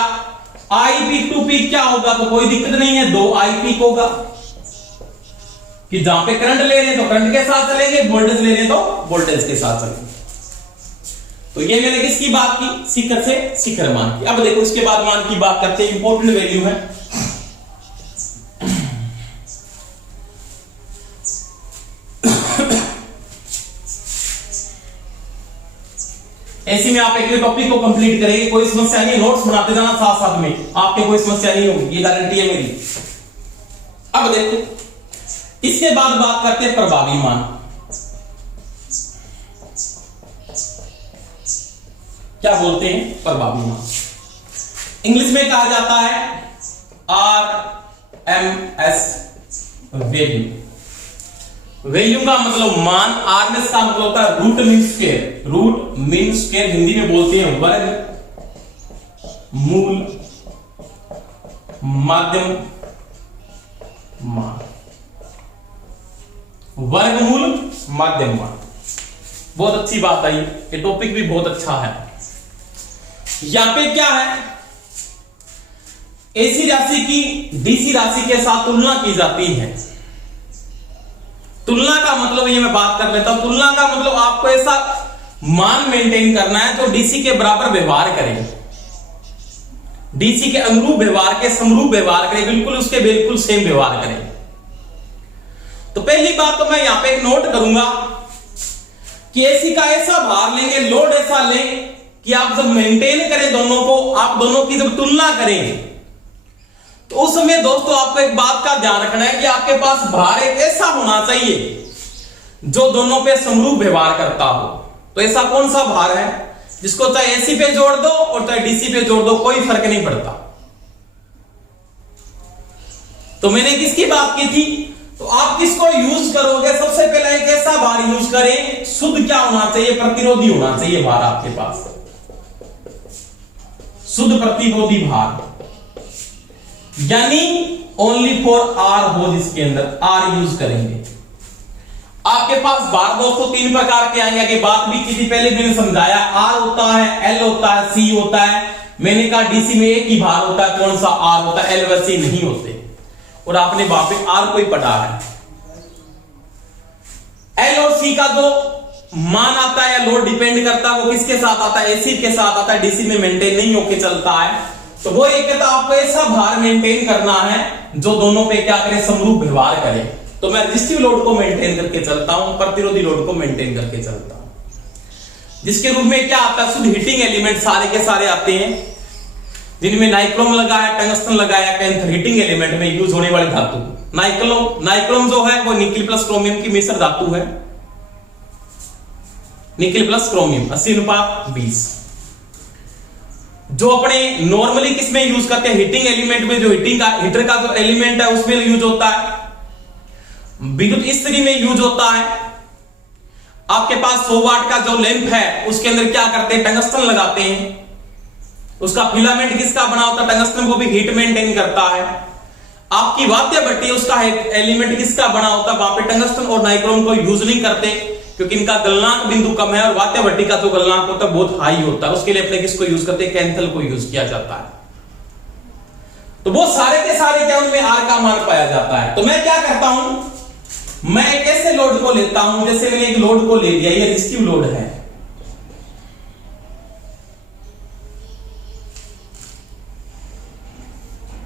आई पीक टू पीक क्या होगा? तो कोई दिक्कत नहीं है, 2 आई पीक होगा, कि जहां पे करंट ले रहे हैं तो करंट के साथ चलेंगे, वोल्टेज ले रहे हैं तो वोल्टेज के साथ चलेंगे। तो ये मैंने किसकी बात की? शिखर से शिखर मान की। अब देखो इसके बाद मान की बात करते हैं, इंपॉर्टेंट वैल्यू है। ऐसे में आप एक टॉपिक को कंप्लीट करेंगे, कोई समस्या नहीं, नोट्स बनाते जाना साथ साथ में, आपके कोई समस्या नहीं होगी, ये गारंटी है मेरी। अब देखो इसके बाद बात करते हैं प्रभावी मान। क्या बोलते हैं? प्रभावी मान। इंग्लिश में कहा जाता है RMS वैल्यू। वैल्यू का मतलब मान, RMS का मतलब होता है root mean square. Root mean square Hindi में बोलते हैं वर्ग मूल माध्यम मान। वर्गमूल माध्यम मान, बहुत अच्छी बात आई, ये टॉपिक भी बहुत अच्छा है। यहां पे क्या है? एसी राशि की डीसी राशि के साथ तुलना की जाती है। तुलना का मतलब ये मैं बात कर लेता हूं, तुलना का मतलब आपको ऐसा मान मेंटेन करना है जो डीसी के बराबर व्यवहार करे, डीसी के अनुरूप व्यवहार के समरूप व्यवहार करे, बिल्कुल उसके बिल्कुल सेम व्यवहार करे। तो पहली बात तो मैं यहां पे एक नोट करूंगा कि एसी का ऐसा भार लेंगे, लोड ऐसा लें कि आप जब मेंटेन करें दोनों को, आप दोनों की जब तुलना करें तो उस समय दोस्तों आपको एक बात का ध्यान रखना है कि आपके पास भार एक ऐसा होना चाहिए जो दोनों पे समरूप व्यवहार करता हो। तो ऐसा कौन सा भार है जिसको चाहे एसी पे जोड़ दो और चाहे डीसी पे जोड़ दो, कोई फर्क नहीं पड़ता। तो मैंने किसकी बात की थी? तो आप किसको यूज करोगे? सबसे पहले एक ऐसा भार यूज करें, शुद्ध क्या होना चाहिए? प्रतिरोधी होना चाहिए भार आपके पास, शुद्ध प्रतिरोधी भार, यानी ओनली फॉर आर हो, जिसके अंदर आर यूज करेंगे। आपके पास भार दोस्तों 3 प्रकार के आएंगे, कि बात भी की थी पहले मैंने समझाया, आर होता है, एल होता है, सी होता है। मैंने कहा डीसी में एक ही भार होता है, कौन सा? आर होता है, एल व सी नहीं होते, और आपने वहां पे आर को ही पढ़ा है। एल और सी का जो मान आता है, लोड डिपेंड करता है, वो किसके साथ आता है? एसी के साथ आता है, डीसी में मेंटेन नहीं होके चलता है। तो वो एक कहता आपको ऐसा भार मेंटेन करना है जो दोनों पे क्या करे, समरूप व्यवहार करे। तो मैं रेजिस्टिव लोड को मेंटेन करके चलता हूं, प्रतिरोधी लोड को मेंटेन करके चलता हूं, जिसके रूप में क्या आता है, शुद्ध हीटिंग एलिमेंट सारे के सारे आते हैं, जिनमें नाइक्रोम लगा है, टंगस्टन लगा है, कैंथर हीटिंग एलिमेंट में यूज होने वाली धातु। नाइक्रोम जो है वो निकेल प्लस क्रोमियम की मिश्र धातु है, निकेल प्लस क्रोमियम 80:20, जो अपने नॉर्मली किसमें यूज करते हैं, हीटिंग एलिमेंट में, जो हीटर का जो एलिमेंट है उसमें यूज होता है, विद्युत इस्त्री में यूज होता है। आपके पास 100 वाट का जो लैंप है उसके अंदर क्या करते हैं, टंगस्टन लगाते हैं, उसका फिलामेंट किसका बना होता है, टंगस्टन को भी हीट मेंटेन करता है। आपकी वाद्य भट्टी उसका एलिमेंट किसका बना होता है, वहां पे टंगस्टन और नाइक्रोम को यूज नहीं करते, क्योंकि इनका गलनांक बिंदु कम है, और वाद्य भट्टी का जो गलनांक होता है बहुत हाई होता है, उसके लिए अपने किसको यूज करते हैं, कैंथल को यूज किया जाता है। तो वो सारे के सारे क्या उनमें आर का मान पाया जाता है। तो मैं क्या करता हूं, मैं एक ऐसे लोड को लेता हूं, जैसे मैंने एक लोड को ले लिया, ये रेजिस्टिव लोड है,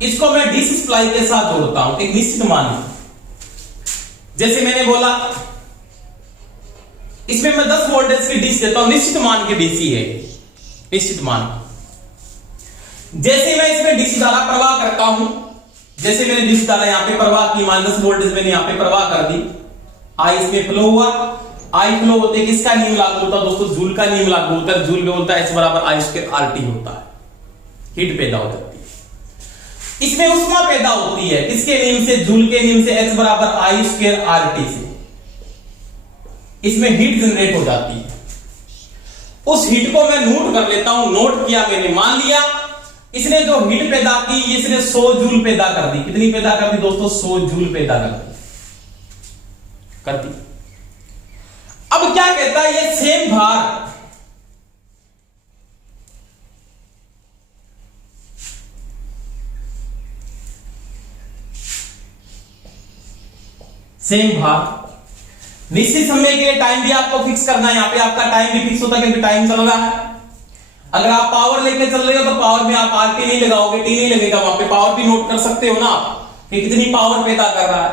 इसको मैं डीसी सप्लाई के साथ जोड़ता हूं एक निश्चित मान। जैसे मैंने बोला इसमें मैं 10 वोल्टेज की डीसी देता हूं, निश्चित मान की डीसी है, निश्चित मान। जैसे मैं इसमें डीसी धारा प्रवाह करता हूं, जैसे मैंने डीसी धारा यहां पे प्रवाह की, -10 वोल्टेज मैंने यहां पे प्रवाह कर दी, आई इसमें फ्लो हुआ, आई फ्लो होते किसका नियम लागू होता है दोस्तों, जूल का नियम लागू होता है। जूल में बोलता है S=I²RT होता है, हीट पैदा हो जाती है। इसमें उष्मा पैदा होती है किसके नियम से, जूल के नियम से, H=I²RT से। इसमें हीट जनरेट हो जाती है, उस हीट को मैं नोट कर लेता हूं, नोट किया मैंने, मान लिया इसने जो हीट पैदा की, इसने 100 जूल पैदा कर दी। कितनी पैदा कर दी दोस्तों, 100 जूल पैदा कर दी। अब क्या कहता है, ये सेम भार निश्चित समय के लिए टाइम भी आपको फिक्स करना है। यहां पे आपका टाइम भी फिक्स होता है क्योंकि टाइम चल रहा है। अगर आप पावर लेके चल रहे हो तो पावर में आप आर टी नहीं लगाओगे, टी नहीं लगेगा, वहां पे पावर भी नोट कर सकते हो ना आप कि कितनी पावर पैदा कर रहा है।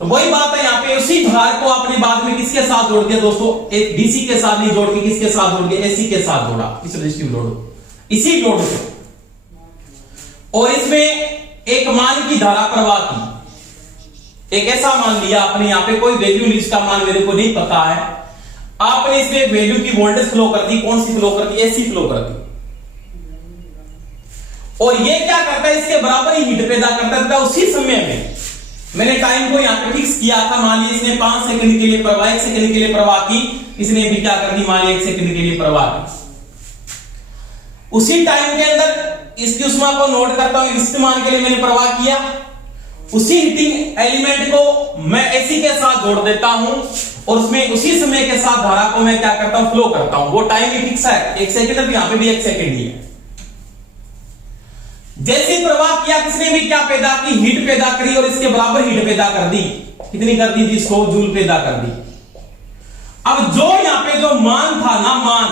तो वही बात है, यहां पे उसी भार को आपने बाद में किसके साथ जोड़ दिया दोस्तों, एक डीसी के साथ नहीं जोड़ के किसके साथ जोड़ दिया, एसी के साथ जोड़ा, इस रेजिस्टिव लोड, इसी लोड से। और इसमें एक मान की धारा प्रवाह की, एक ऐसा मान लिया आपने, यहां पे कोई वैल्यू नहीं, इसका मान मेरे को नहीं पता है, आपने इसमें वैल्यू की वोल्टेज फ्लो कर दी, कौन सी फ्लो कर दी, एसी फ्लो कर दी। और ये क्या करता है, इसके बराबर ही हीट पैदा करता है। उसी समय में मैंने टाइम को यहां पे फिक्स किया था, मान लीजिए इसने 5 सेकंड के लिए प्रवाह, 1 सेकंड के लिए प्रवाह की, इसने भी क्या कर दी, मान लीजिए 1 सेकंड के लिए प्रवाह की। उसी टाइम के अंदर इसकी उष्मा को नोट करता हूं, निश्चित मान के लिए मैंने प्रवाह किया, उसी हीटिंग एलिमेंट को मैं एसी के साथ जोड़ देता हूं, और उसमें उसी समय के साथ धारा को मैं क्या करता हूं, फ्लो करता हूं। वो टाइम भी फिक्स है, 1 सेकंड, यहां पे भी 1 सेकंड ही है। जैसे प्रवाह किया, किसने भी क्या पैदा की, हीट पैदा करी, और इसके बराबर हीट पैदा कर दी। कितनी कर दी थी, 100 जूल पैदा कर दी। अब जो यहां पे जो मान था ना, मान,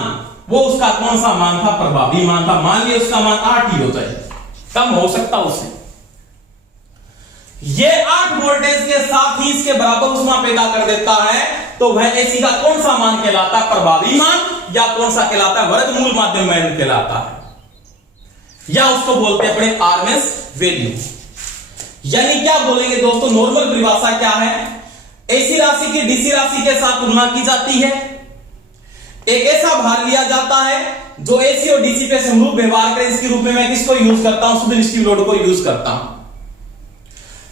वो उसका कौन सा मान था, प्रभावी मान था। मान लिया उसका मान 8 ही हो जाए, कम हो सकता उससे। ये 8 वोल्टेज के साथ ही इसके बराबर उष्मा पैदा कर देता है, तो वह एसी का कौन सा मान कहलाता है, प्रभावी मान, या कौन सा कहलाता है, वर्गमूल माध्यम मान कहलाता है, या उसको बोलते हैं अपने आरएमएस वैल्यू। यानी क्या बोलेंगे दोस्तों, नॉर्मल परिभाषा क्या है, एसी राशि की डीसी राशि के साथ तुलना की जाती है। एक ऐसा भार लिया जाता है जो एसी और डीसी पे समरूप व्यवहार करे, इसके रूप में मैं किसको यूज करता हूं, शुद्ध रेजिस्टिव लोड को यूज करता हूं।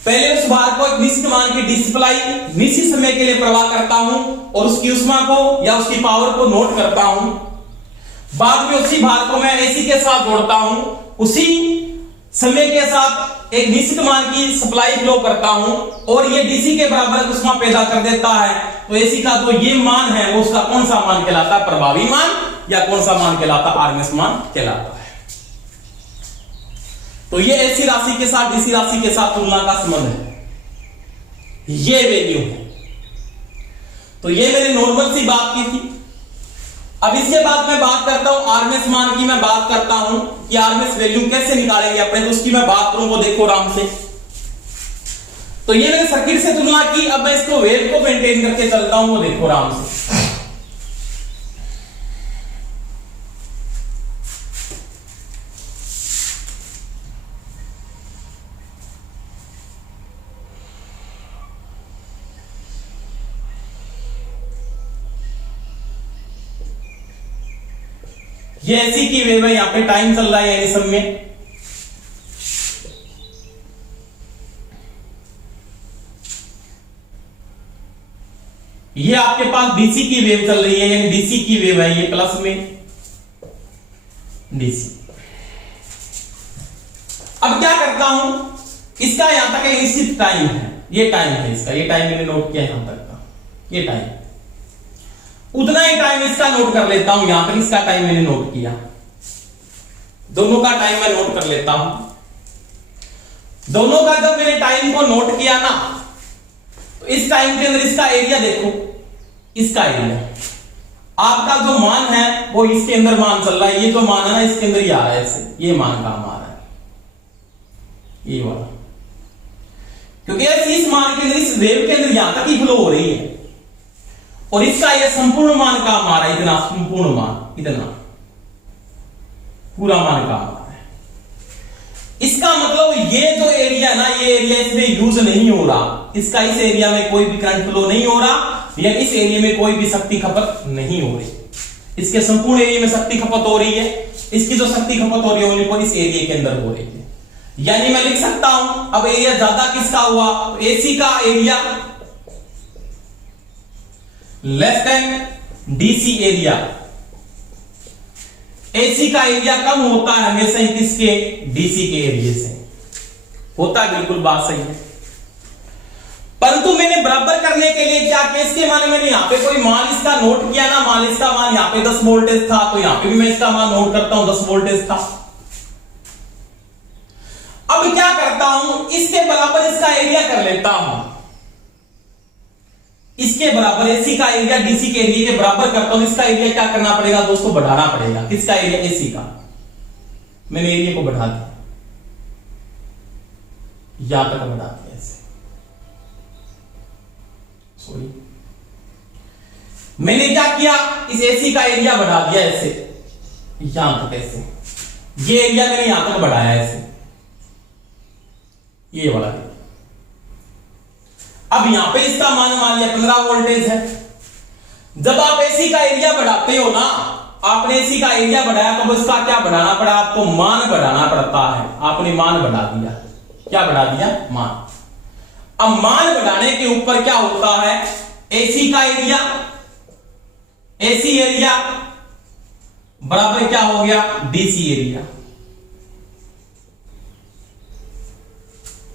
पहले उस भार को एक निश्चित मान की डीसी सप्लाई निश्चित समय के लिए प्रवाह करता हूं, और उसकी उष्मा को या उसकी पावर को नोट करता हूं। बाद में उसी भार को मैं एसी के साथ जोड़ता हूं, उसी समय के साथ एक निश्चित मान की सप्लाई फ्लो करता हूं, और ये डीसी के बराबर उष्मा पैदा कर देता है। तो एसी का जो ये मान है वो उसका कौन सा मान कहलाता है, प्रभावी मान, या कौन सा मान कहलाता है, आरएमएस मान कहलाता है। तो ये एसी राशि के साथ डीसी राशि के साथ तुलना का संबंध है, ये वैल्यू है। तो ये मैंने नॉर्मल सी बात की थी। अब इसके बाद मैं बात करता हूं आरएमएस मान की, मैं बात करता हूं कि आरएमएस वैल्यू कैसे निकालेंगे अपने, तो उसकी मैं बात करूं, वो देखो आराम से। तो ये मैंने सर्किट से तुलना की, अब मैं इसको वेव को मेंटेन करके चलता हूं, वो देखो आराम से। ये ऐसी की वेव है, यहां पे टाइम चल रहा है यानी सब में। ये आपके पास डीसी की वेव चल रही है, यानी डीसी की वेव है ये, प्लस में डीसी। अब क्या करता हूं, इसका यहां तक एक निश्चित टाइम है, ये टाइम है इसका, ये टाइम मैंने नोट किया यहां तक का, ये टाइम, उतना ही टाइम इसका नोट कर लेता हूं, यहां तक इसका टाइम मैंने नोट किया, दोनों का टाइम मैं नोट कर लेता हूं। दोनों का जब मैंने टाइम को नोट किया ना, तो इस टाइम के अंदर इसका एरिया देखो, इसका एरिया आपका जो मान है वो इसके अंदर मान चल रहा है, ये जो मान है ना इसके अंदर ही आ रहा है, ऐसे ये मान काम आ रहा है, ये वाला, क्योंकि इस मान के अंदर, इस वेव के अंदर यहां तक ही फ्लो हो रही है, और इसका ये संपूर्ण मान काम आ रहा है, इतना संपूर्ण मान, इतना पूरा मान काम आ रहा है। इसका मतलब ये जो एरिया ना, ये एरिया इसमें यूज नहीं हो रहा, इसका इस एरिया में कोई भी करंट फ्लो नहीं हो रहा, या इस एरिया में कोई भी शक्ति खपत नहीं हो रही। इसके संपूर्ण एरिया में शक्ति खपत हो रही है, इसकी जो शक्ति खपत हो रही है वो इस एरिया के अंदर हो रही है। यानी मैं लिख सकता हूं, अब एरिया ज्यादा किसका हुआ, एसी का area less than DC area. AC का एरिया कम होता है हमेशा किसके, डीसी के एरिया से होता है, बिल्कुल बात सही है। परंतु मैंने बराबर करने के लिए क्या किया, इसके माने मैंने यहां पे कोई मान इसका नोट किया ना, मान इसका मान यहां पे 10 वोल्टेज था, तो यहां पे भी मैं इसका मान नोट करता हूं, 10 वोल्टेज था। अब क्या करता हूं, इसके बराबर इसका एरिया कर लेता हूं, इसके बराबर एसी का एरिया डीसी के एरिया के बराबर करता हूं। इसका एरिया क्या करना पड़ेगा दोस्तों, बढ़ाना पड़ेगा। किसका एरिया, एसी का, मैंने एरिया को बढ़ा दिया, यहां तक बढ़ा दिया ऐसे, सॉरी मैंने क्या किया, इस एसी का एरिया बढ़ा दिया ऐसे, यहां तक ऐसे, ये एरिया मैंने यहां तक बढ़ाया ऐसे, ये वाला। अब यहां पे इसका मान लिया 15 वोल्टेज है। जब आप एसी का एरिया बढ़ाते हो ना, आपने एसी का एरिया बढ़ाया, तो इसका क्या बढ़ाना पड़ा आपको, मान बढ़ाना पड़ता है। आपने मान बढ़ा दिया, क्या बढ़ा दिया, मान। अब मान बढ़ाने के ऊपर क्या होता है, एसी का एरिया, एसी एरिया बराबर क्या हो गया, डीसी एरिया,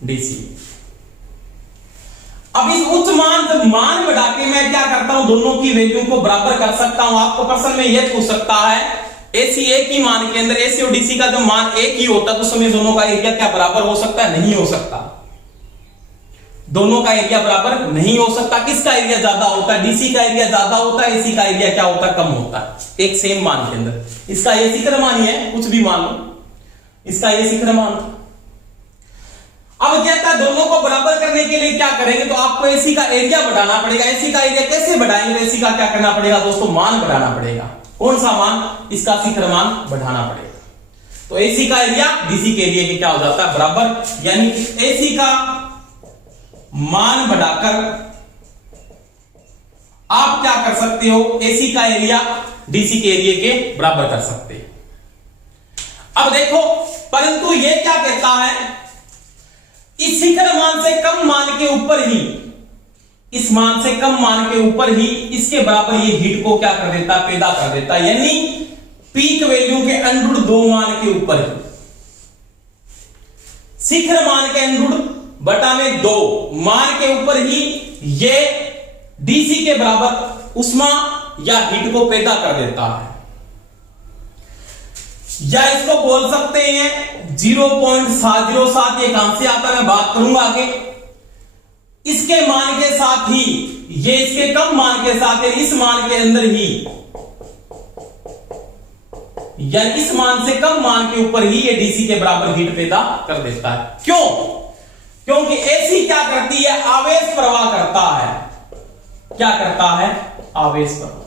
डीसी। अब इस उच्च मान, जब मान बढ़ा के मैं क्या करता हूं, दोनों की वैल्यू को बराबर कर सकता हूं। आपको प्रश्न में यह पूछ सकता है, एसी एक ही मान के अंदर, एसी और डीसी का जब मान एक ही होता है, तो समय दोनों का एरिया क्या बराबर हो सकता है, नहीं हो सकता। दोनों का एरिया बराबर नहीं हो सकता। किसका एरिया ज्यादा होता है, डीसी का एरिया ज्यादा होता है, एसी का एरिया क्या होता है, कम होता है, एक सेम मान के अंदर। इसका ये शिखर मान ही है, कुछ भी मान लो, इसका ये शिखर मान था। अब कहता है दोनों को बराबर करने के लिए क्या करेंगे, तो आपको एसी का एरिया बढ़ाना पड़ेगा। एसी का एरिया कैसे बढ़ाएंगे, एसी का क्या करना पड़ेगा दोस्तों, मान बढ़ाना पड़ेगा। कौन सा मान, इसका शिखर मान बढ़ाना पड़ेगा। तो एसी का एरिया डीसी के एरिया के क्या हो जाता है, बराबर। यानी कि एसी का मान बढ़ाकर आप क्या कर सकते हो, एसी का एरिया डीसी के एरिया के बराबर कर सकते हो। अब देखो, परंतु यह क्या कहता है, इस शिखर मान से कम मान के ऊपर ही, इस मान से कम मान के ऊपर ही इसके बराबर ये हीट को क्या कर देता, पैदा कर देता। यानी पीक वैल्यू के अंडर 2 मान के ऊपर ही, शिखर मान के अंडर बटा में 2 मान के ऊपर ही ये डीसी के बराबर उष्मा या हीट को पैदा कर देता है। या इसको बोल सकते हैं 0.707। ये कहां से आता है, मैं बात करूंगा आगे। इसके मान के साथ ही, ये इसके कम मान के साथ, इस मान के अंदर ही यानी इस मान से कम मान के ऊपर ही ये डीसी के बराबर हीट पैदा कर देता है। क्यों? क्योंकि एसी क्या करती है? आवेश प्रवाह करता है। क्या करता है? आवेश प्रवाह।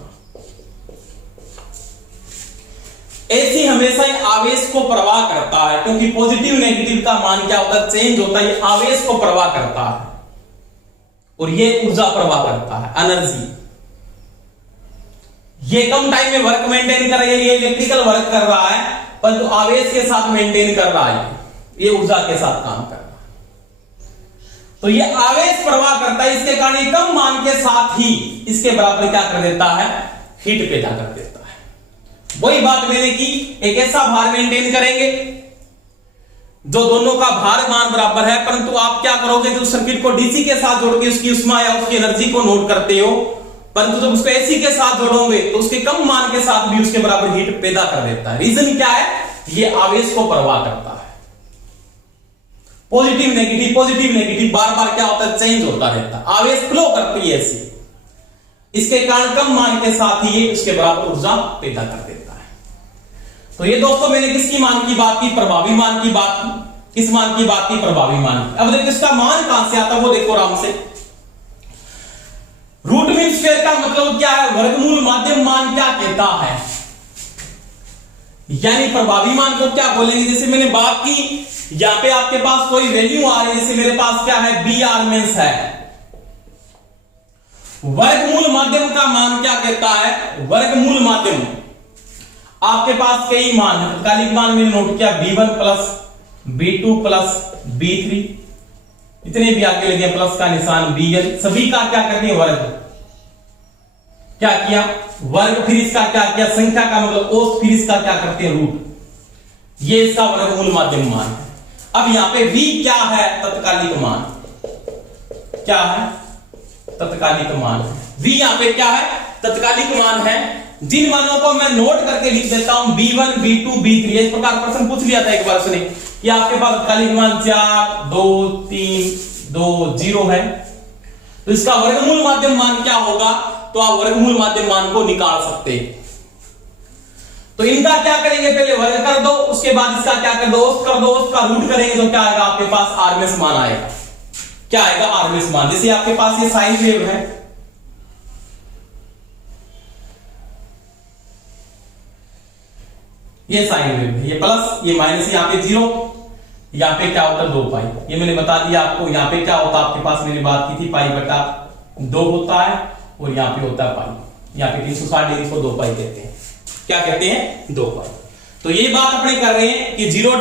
एसी हमेशा ही आवेश को प्रवाह करता है, क्योंकि पॉजिटिव नेगेटिव का मान क्या होता है? चेंज होता है। ये आवेश को प्रवाह करता है और ये ऊर्जा प्रवाह करता है, एनर्जी। ये कम टाइम में वर्क मेंटेन कर रहा है, ये इलेक्ट्रिकल वर्क कर रहा है, परंतु आवेश के साथ मेंटेन कर रहा है, ये ऊर्जा के साथ काम कर रहा है। तो ये आवेश प्रवाह करता है, इसके कारण ये कम मान के साथ ही इसके बराबर क्या कर देता है? हीट पैदा कर देता है। वही बात मैंने की, एक ऐसा भार मेंटेन करेंगे जो दोनों का भार मान बराबर है, परंतु आप क्या करोगे? जो सर्किट को डीसी के साथ जोड़ के उसकी उष्मा या उसकी एनर्जी को नोट करते हो, परंतु जब उसको एसी के साथ जोड़ोगे तो उसके कम मान के साथ भी उसके बराबर हीट पैदा कर देता है। रीजन क्या है? ये आवेश को प्रवाह करता है। पॉजिटिव नेगेटिव बार बार क्या होता है? चेंज होता रहता है। आवेश फ्लो करती है ऐसी, इसके कारण कम मान के साथ ही ये उसके बराबर ऊर्जा पैदा कर देता है। तो ये दोस्तों मैंने किसकी मान की बात की? प्रभावी मान की बात की। किस मान की बात की? प्रभावी मान की। अब देखो इसका मान कहां से आता है वो देखो आराम से। रूट मीन स्क्वायर का मतलब क्या है? वर्गमूल माध्यम मान क्या कहता है? यानी प्रभावी मान को क्या बोलेंगे? जैसे मैंने बात की, यहां पे आपके पास कोई वैल्यू आ रही है, जैसे मेरे पास क्या है? बी आरमेंस है। वर्गमूल माध्यम का मान क्या कहता है? वर्गमूल माध्यम आपके पास कई मान है। तत्कालिक मान मैंने नोट किया B1 plus B2 plus B3, इतने भी आगे लगे प्लस का निशान Bn, सभी का क्या करते हैं? वर्ग। क्या किया? वर्ग। फिर इसका क्या किया? संख्या का मतलब औसत, फिर इसका क्या करते हैं? रूट। ये इसका वर्गमूल माध्यम मान है। अब यहां पे V क्या है? तत्कालिक मान। क्या है? तत्कालिक मान। V यहां पे क्या है? तत्कालिक मान है। जिन मानों को मैं नोट करके लिख देता हूं B1 B2 B3, इस प्रकार प्रश्न पूछ लिया था एक बार उसने कि आपके पास तत्कालिक मान 4 2 3 2 0 है, तो इसका वर्गमूल माध्यम मान क्या होगा? तो आप वर्गमूल माध्यम मान को निकाल सकते हैं। तो इनका क्या करेंगे? पहले वर्ग कर दो, उसके बाद इसका क्या कर दो? औसत कर दो। औसत का रूट करेंगे तो क्या आएगा? आपके पास आरएमएस मान आएगा। क्या आएगा? आरएमएस मान। जैसे आपके पास ये साइन वेव है, ये साइन वेव है, ये प्लस ये माइनस, यहां पे 0, यहां पे क्या होता है? 2 पाई। ये मैंने बता दिया आपको। यहां पे क्या होता है? आपके पास मैंने बात की थी पाई बटा 2 होता है, और यहां पे होता है पाई। यहां पे 360 डिग्री को 2 पाई कहते हैं। क्या कहते हैं? 2 पाई। तो ये बात अपने कर रहे हैं कि 0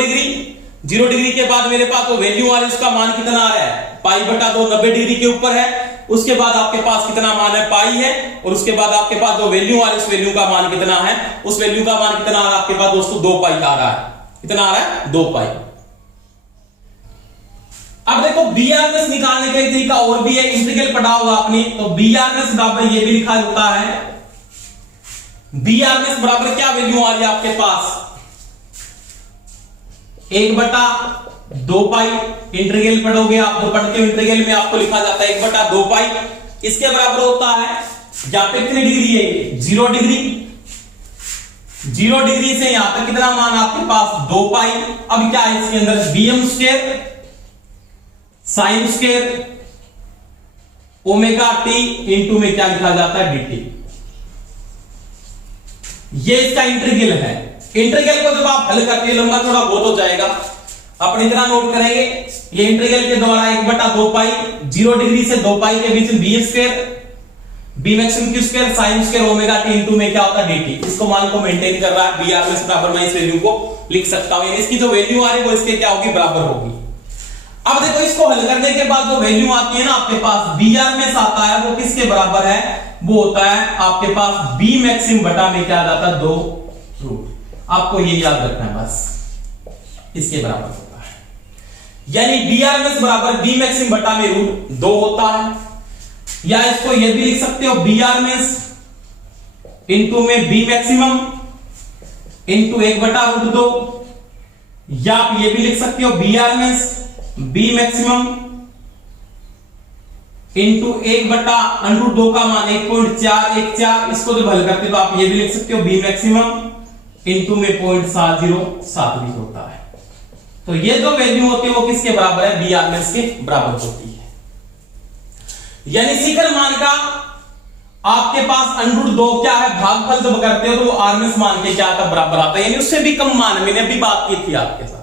डिग्री के बाद मेरे पास तो वैल्यू आ रही है, उसका मान कितना आ रहा है? पाई बटा 2, 90 डिग्री के ऊपर है। उसके बाद आपके पास कितना मान है? पाई है। और उसके बाद आपके पास जो वैल्यू आ रही है, उस वैल्यू का मान कितना है? उस वैल्यू का मान कितना आ रहा है आपके पास दोस्तों? 2 पाई आ रहा है। कितना आ रहा है? 2 पाई। अब देखो बीआरएस निकालने का तरीका और भी है, इंटीग्रल पढ़ा होगा आपने। तो बीआरएस बराबर ये भी लिखा होता है, बीआरएस बराबर क्या वैल्यू आ रही है आपके पास? 1/2 पाई। इंटीग्रल पढ़ोगे आप, तो पढ़ते हो इंटीग्रल में आपको लिखा जाता है 1/2 पाई। इसके बराबर होता है, यहां पे कितनी डिग्री है? 0 डिग्री। 0 डिग्री से यहां तक कितना मान आपके पास? 2 पाई। अब क्या है इसके अंदर? bm square sine square omega T into में क्या लिखा जाता है? dt। ये इसका इंटीग्रल है। इंटीग्रल को जब आप हल करते हैं, लंबा थोड़ा बहुत हो जाएगा, अपनी तरह नोट करेंगे। ये इंटीग्रल के द्वारा 1/2 पाई, 0 डिग्री से 2 पाई के बीच में B square, B maximum Q square sine square omega T into में क्या होता है? dt। इसको मान को मेंटेन कर रहा है। बी आर में बराबर मैं इस वैल्यू को लिख सकता हूं, यानी इसकी जो वैल्यू आ रही है वो इसके क्या होगी? बराबर होगी। अब देखो इसको हल करने के बाद जो वैल्यू आती है ना आपके पास, बी आर में आता है, वो किसके बराबर है? वो होता है आपके पास बी मैक्सिमम बटा में क्या आ जाता है? 2 रूट। आपको ये याद रखना है बस, इसके बराबर होता है। यानी बी आर में बराबर बी मैक्सिमम बटा में रूट 2 होता है। या इसको ये भी लिख सकते हो, बी आर में इंटू में बी मैक्सिमम इंटू 1/√2। या आप ये भी लिख सकते हो, बी आर में बी मैक्सिमम इंटू 1/√2 का मान 1.414। इसको जब हल करते तो आप ये भी लिख सकते हो, बी मैक्सिमम इंटू में 0.707 भी होता है। तो ये जो वैल्यू होती है वो किसके बराबर है? बी आरएमएस के बराबर होती है। यानी शिखर मान का आपके पास √2 क्या है? भागफल जब करते हो तो वो आरएमएस मान के क्या आता है? बराबर आता है। यानी उससे भी कम मान, मैंने अभी बात की थी आपके साथ,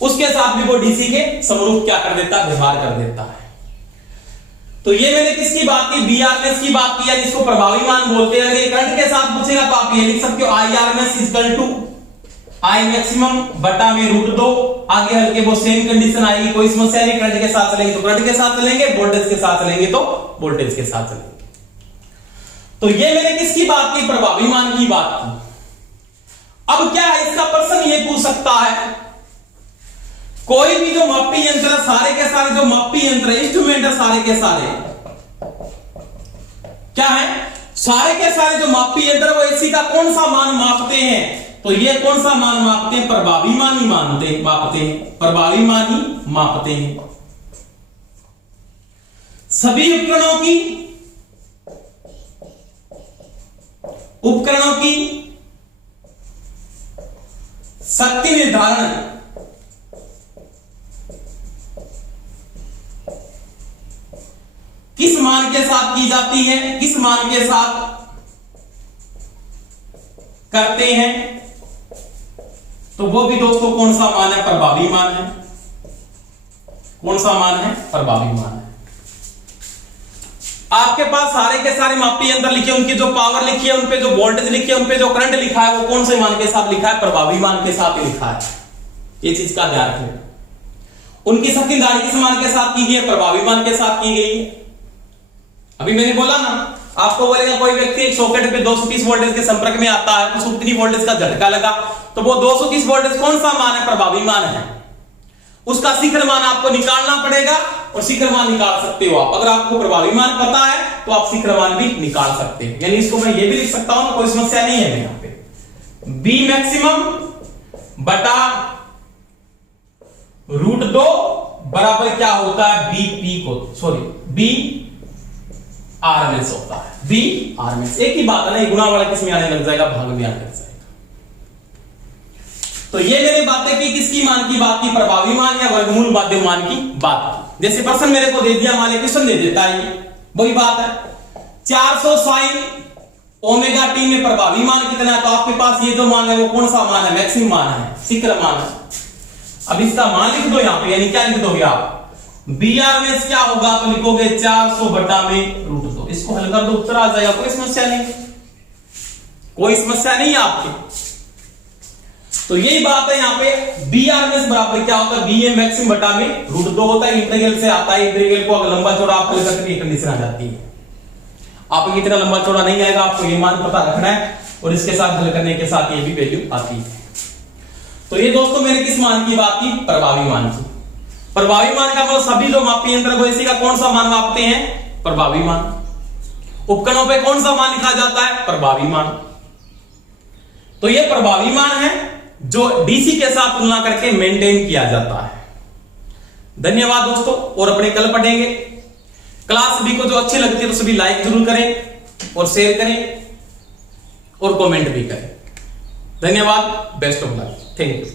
उसके साथ भी वो डीसी के समरूप क्या कर देता है? व्यवहार कर देता है। तो ये मैंने किसकी बात की? बी आरएमएस की बात की, यानी इसको प्रभावी मान बोलते हैं। अगर ये करंट के साथ पूछेगा तो आप ये लिख सकते हो I RMS equal to I maximum बटा में √2। आगे हल्के वो सेम कंडीशन आएगी, कोई समस्या नहीं। करंट के साथ चलेंगे तो करंट के साथ चलेंगे, वोल्टेज के साथ चलेंगे तो वोल्टेज के साथ चलेंगे। तो ये मैंने किसकी बात की? प्रभावी मान की बात की। अब क्या है, इसका प्रश्न ये पूछ सकता है, कोई भी जो मापी यंत्र है, सारे के सारे जो मापी यंत्र है, इंस्ट्रूमेंट है, सारे के सारे क्या है? सारे के सारे जो मापी यंत्र वो एसी का कौन सा मान मापते हैं? तो ये कौन सा मान मापते हैं? प्रभावी मान ही मापते हैं, प्रभावी मान ही मापते हैं। सभी उपकरणों की शक्ति निर्धारण किस मान के साथ की जाती है? किस मान के साथ करते हैं? तो वो भी दोस्तों कौन सा मान है? प्रभावी मान है। कौन सा मान है? प्रभावी मान है। आपके पास सारे के सारे मापी यंत्र लिखे, उनकी जो पावर लिखी है, उनपे जो वोल्टेज लिखी है, उनपे जो करंट लिखा है, वो कौन से मान के साथ लिखा है? प्रभावी मान के साथ ही लिखा है। ये चीज का ध्यान रखें। उनकी शक्ति निर्धारण किस मान के साथ की गई है? प्रभावी मान के साथ की गई है। अभी मैंने बोला ना, आपको बोलेगा कोई व्यक्ति एक सॉकेट पे 230 वोल्टेज के संपर्क में आता है, तो उतनी वोल्टेज का झटका लगा, तो वो 230 वोल्टेज कौन सा मान है? प्रभावी मान है। उसका शिखर मान आपको निकालना पड़ेगा, और शिखर मान निकाल सकते हो आप। अगर आपको प्रभावी मान पता है तो आप शिखर मान भी निकाल सकते हैं। यानी इसको मैं ये भी लिख सकता हूं, कोई समस्या नहीं है। यहां पे बी मैक्सिमम बटा √2 बराबर क्या होता है? बी पीक बी आरएमएस होता है। बी आरएमएस एक ही बात है ना, गुणा वाला किस में आने लग जाएगा? भाग में आने लग जाएगा। तो ये मैंने बातें की, किसकी मान की बात की? प्रभावी मान या वर्गमूल बाध्य मान की बात की। जैसे प्रश्न मेरे को दे दिया, मान लीजिए क्वेश्चन दे देता है, वही बात है 400 साइन ओमेगा टी में प्रभावी मान कितना है? तो आपके पास ये जो मान है वो कौन सा मान है? मैक्सिमम मान है, शिखर मान है। अब इसका मान लिख दो यहां पे, यानी क्या लिख दोगे आप? बी आरएमएस क्या होगा? तो लिखोगे 400 बटा में √2। इसको हल कर दो, उत्तर आ जाएगा, कोई समस्या नहीं, कोई समस्या नहीं है आपकी। तो यही बात है यहाँ पे, बी आरएमएस बराबर क्या होता है? बी ए मैक्सिमम बटा में √2 होता है। इंटीग्रल से आता है, इंटीग्रल को अगर लंबा चौड़ा आपको करके कंडीशन आ जाती है। आपको इतना लंबा चौड़ा नहीं आएगा, आपको ये मान पता रखना है, और इसके साथ हल करने के साथ ये भी वैल्यू आती है। तो ये दोस्तों मैंने किस मान की बात की? प्रभावी मान की। प्रभावी मान का मतलब सभी जो मापी यंत्र को इसी का कौन सा मान मापते हैं? प्रभावी मान। उपकरणों पे कौन सा मान लिखा जाता है? प्रभावी मान। तो ये प्रभावी मान है जो डीसी के साथ तुलना करके मेंटेन किया जाता है। धन्यवाद दोस्तों, और अपने कल पढ़ेंगे। क्लास सभी को जो अच्छी लगती है तो सभी लाइक जरूर करें और शेयर करें और कमेंट भी करें। धन्यवाद, best of luck, thank you.